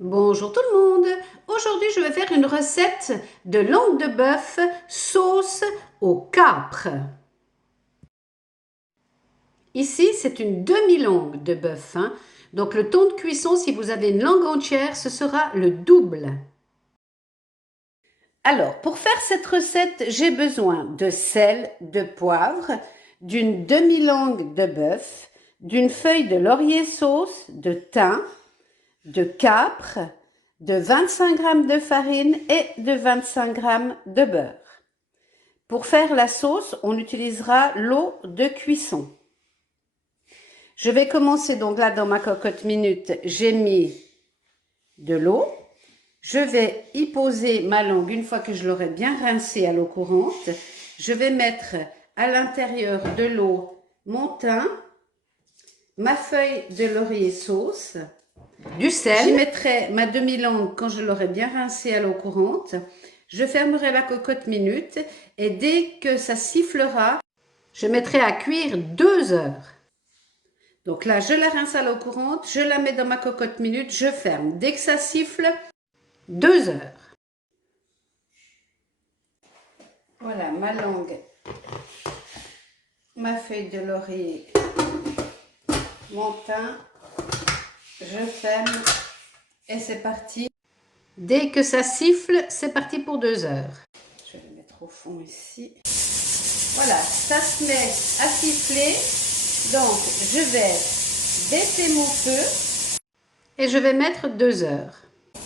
Bonjour tout le monde. Aujourd'hui, je vais faire une recette de langue de bœuf sauce au capre. Ici, c'est une demi-langue de bœuf, hein. Donc, le temps de cuisson, si vous avez une langue entière, ce sera le double. Alors, pour faire cette recette, j'ai besoin de sel, de poivre, d'une demi-langue de bœuf, d'une feuille de laurier sauce, de thym, de capre, de 25 g de farine et de 25 g de beurre. Pour faire la sauce, on utilisera l'eau de cuisson. Je vais commencer donc là dans ma cocotte minute, j'ai mis de l'eau. Je vais y poser ma langue une fois que je l'aurai bien rincée à l'eau courante. Je vais mettre à l'intérieur de l'eau mon thym, ma feuille de laurier sauce, du sel. J'y mettrai ma demi-langue quand je l'aurai bien rincée à l'eau courante. Je fermerai la cocotte minute et dès que ça sifflera, je mettrai à cuire 2 heures. Donc là, je la rince à l'eau courante, je la mets dans ma cocotte minute, je ferme. Dès que ça siffle, 2 heures. Voilà ma langue, ma feuille de laurier, mon thym. Je ferme et c'est parti. Dès que ça siffle, c'est parti pour 2 heures. Je vais le mettre au fond ici. Voilà, ça se met à siffler. Donc, je vais baisser mon feu et je vais mettre 2 heures.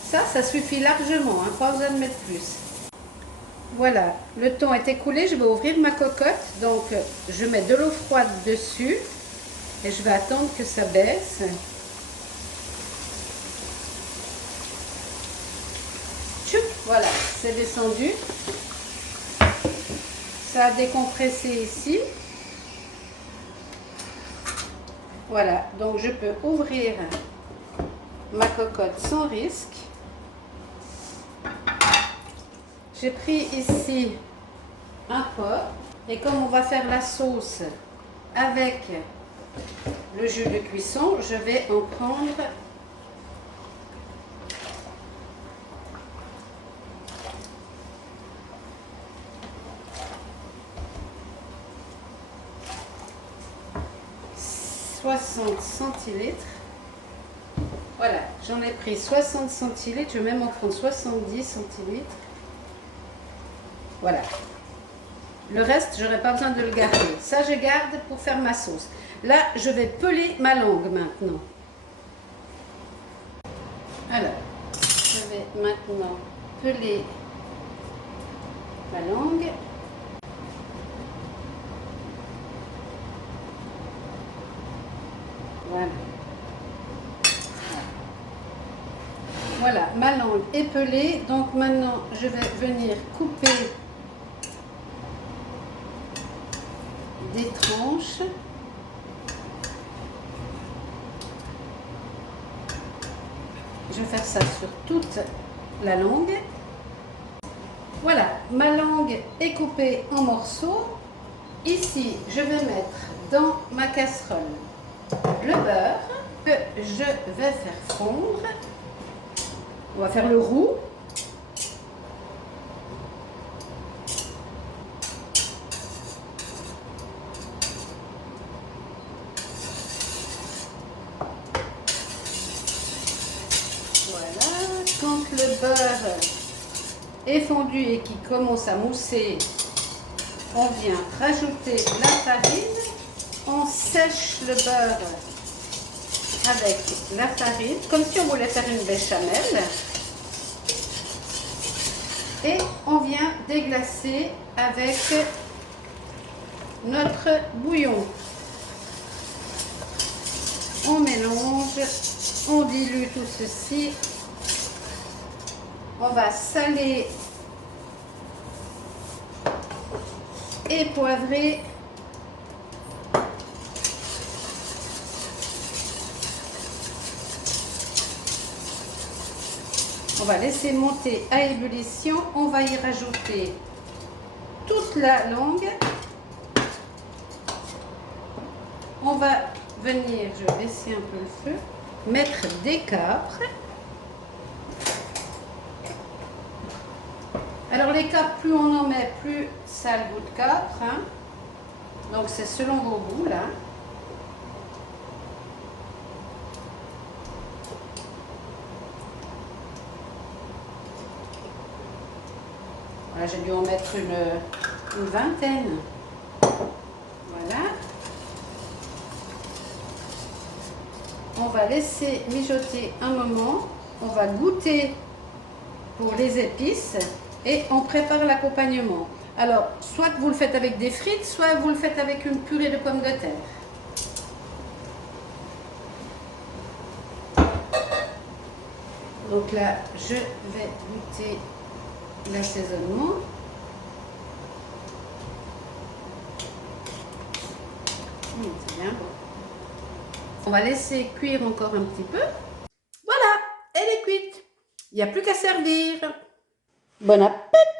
Ça suffit largement, hein, pas besoin de mettre plus. Voilà, le temps est écoulé, je vais ouvrir ma cocotte. Donc, je mets de l'eau froide dessus et je vais attendre que ça baisse. Voilà, c'est descendu. Ça a décompressé ici. Voilà, donc je peux ouvrir ma cocotte sans risque. J'ai pris ici un pot et comme on va faire la sauce avec le jus de cuisson, je vais en prendre centilitres. Voilà, j'en ai pris 60 centilitres, je vais même en prendre 70 centilitres. Voilà. Le reste, j'aurai pas besoin de le garder. Ça, je garde pour faire ma sauce. Là, je vais peler ma langue maintenant. Alors, je vais maintenant peler ma langue. Voilà. Voilà, ma langue est pelée. Donc maintenant, je vais venir couper des tranches. Je vais faire ça sur toute la langue. Voilà, ma langue est coupée en morceaux. Ici, je vais mettre dans ma casserole le beurre que je vais faire fondre. On va faire le roux. Voilà, quand le beurre est fondu et qui commence à mousser, on vient rajouter la farine. On sèche le beurre avec la farine, comme si on voulait faire une béchamel. Et on vient déglacer avec notre bouillon. On mélange, on dilue tout ceci. On va saler et poivrer. On va laisser monter à ébullition. On va y rajouter toute la langue. On va venir, je vais baisser un peu le feu, mettre des capres. les capres, plus on en met, plus ça a le goût de capre. Hein. Donc c'est selon vos goûts là. Voilà, j'ai dû en mettre une vingtaine. Voilà. On va laisser mijoter un moment. On va goûter pour les épices et on prépare l'accompagnement. Alors, soit vous le faites avec des frites, soit vous le faites avec une purée de pommes de terre. Donc là, je vais goûter l'assaisonnement. C'est bien bon. On va laisser cuire encore un petit peu. Voilà, elle est cuite. Il n'y a plus qu'à servir. Bon appétit!